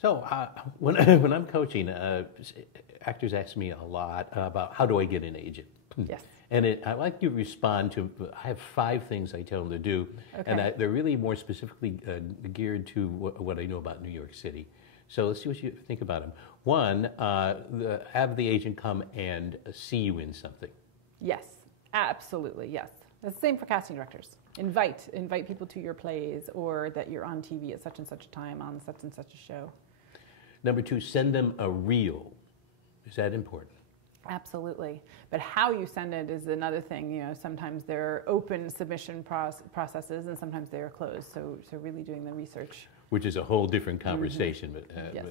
So when when I'm coaching, actors ask me a lot about how do I get an agent. Yes. And I like to respond to, I have 5 things I tell them to do, Okay. and they're really more specifically geared to what I know about New York City. So let's see what you think about them. One, have the agent come and see you in something. Yes, absolutely, yes. It's the same for casting directors. Invite people to your plays, or that you're on TV at such and such a time on such and such a show. Number 2, send them a reel. Is that important? Absolutely. But how you send it is another thing. You know, sometimes there are open submission processes and sometimes they are closed. So really doing the research. Which is a whole different conversation. Yes.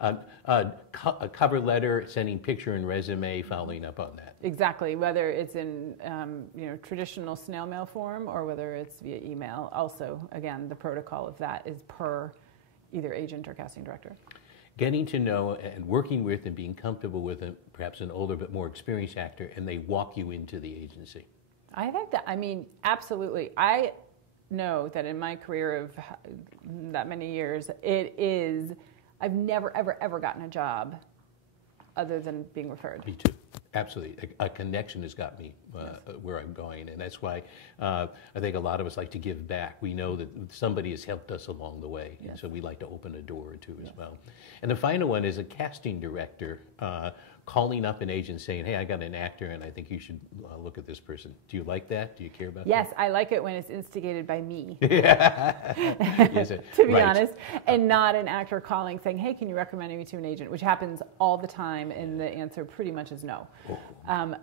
But a cover letter, sending picture and resume, following up on that. Exactly. Whether it's in traditional snail mail form or whether it's via email. Also, again, the protocol of that is per either agent or casting director. Getting to know and working with and being comfortable with perhaps an older but more experienced actor, and they walk you into the agency. I think that, absolutely. I know that in my career of that many years, I've never, ever gotten a job other than being referred. Me too. Absolutely. A connection has got me where I'm going, and that's why I think a lot of us like to give back. We know that somebody has helped us along the way, and so we like to open a door or two as well. And the final one is a casting director calling up an agent saying, hey, I got an actor and I think you should look at this person. Do you like that? Do you care about that? Yes, I like it when it's instigated by me, yes, to be honest, and not an actor calling saying, hey, can you recommend me to an agent, which happens all the time, and the answer pretty much is no.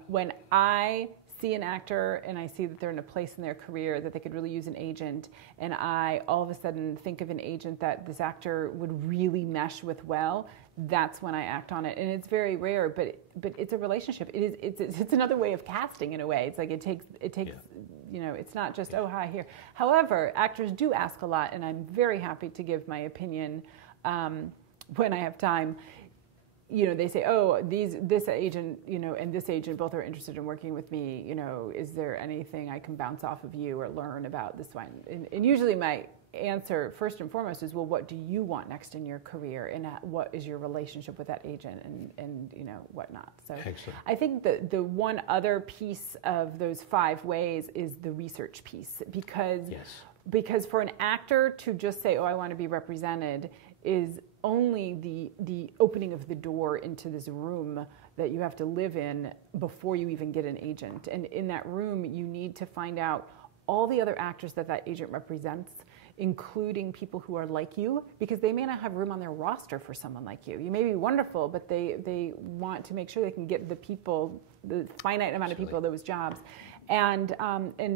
When I see an actor and I see that they're in a place in their career that they could really use an agent, and I all of a sudden think of an agent that this actor would really mesh with well, that's when I act on it. And it's very rare, but it's a relationship. It's another way of casting in a way. It's like it takes it's not just, oh, hi, here. However, actors do ask a lot, and I'm very happy to give my opinion when I have time. They say, oh, this agent, and this agent both are interested in working with me. Is there anything I can bounce off of you or learn about this one? And usually my answer, first and foremost, is, well, what do you want next in your career, and what is your relationship with that agent, and whatnot. So excellent. I think the one other piece of those 5 ways is the research piece, because for an actor to just say, oh, I want to be represented, is only the opening of the door into this room that you have to live in before you even get an agent. And in that room, you need to find out all the other actors that agent represents, including people who are like you, because they may not have room on their roster for someone like you. You may be wonderful, but they want to make sure they can get the finite amount of people those jobs. And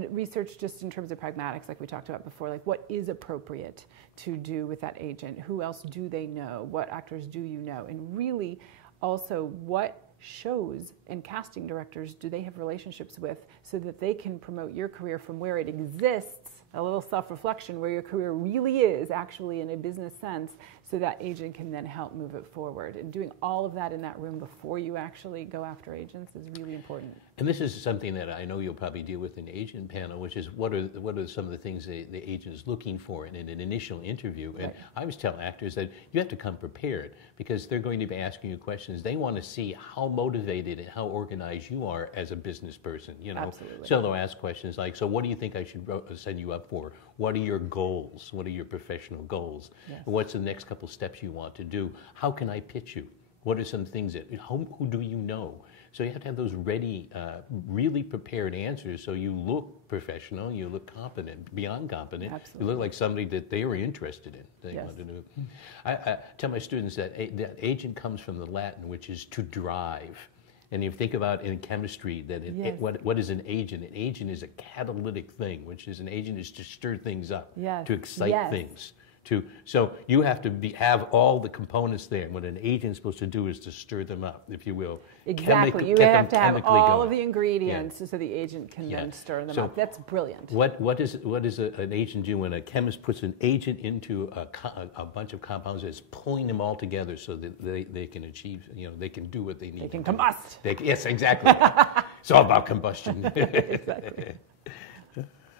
research just in terms of pragmatics, like we talked about before, like what is appropriate to do with that agent? Who else do they know? What actors do you know? And really also what shows and casting directors do they have relationships with, so that they can promote your career from where it exists, a little self-reflection, where your career really is actually in a business sense, so that agent can then help move it forward. And doing all of that in that room before you actually go after agents is really important. And this is something that I know you'll probably deal with in the agent panel, which is what are some of the things the agent is looking for in an initial interview. And I always tell actors that you have to come prepared, because they're going to be asking you questions. They want to see how motivated and how organized you are as a business person. Absolutely. So they'll ask questions like, so what do you think I should send you up for? What are your goals? What are your professional goals? Yes. What's the next couple steps you want to do? How can I pitch you? What are some things who do you know? So you have to have those ready, really prepared answers, so you look professional, you look competent, beyond competent. Absolutely. You look like somebody that they were interested in. They want to do. I tell my students that agent comes from the Latin, which is to drive. And you think about in chemistry that what is an agent? An agent is a catalytic thing, which is an agent is to stir things up, to excite things. So you have to have all the components there. And what an agent's supposed to do is to stir them up, if you will. Exactly. You have to have all of the ingredients so the agent can then stir them up. That's brilliant. What does an agent do when a chemist puts an agent into a bunch of compounds that's pulling them all together so that they can achieve, they can do what they need. They can combust. Yes, exactly. It's all about combustion. Exactly.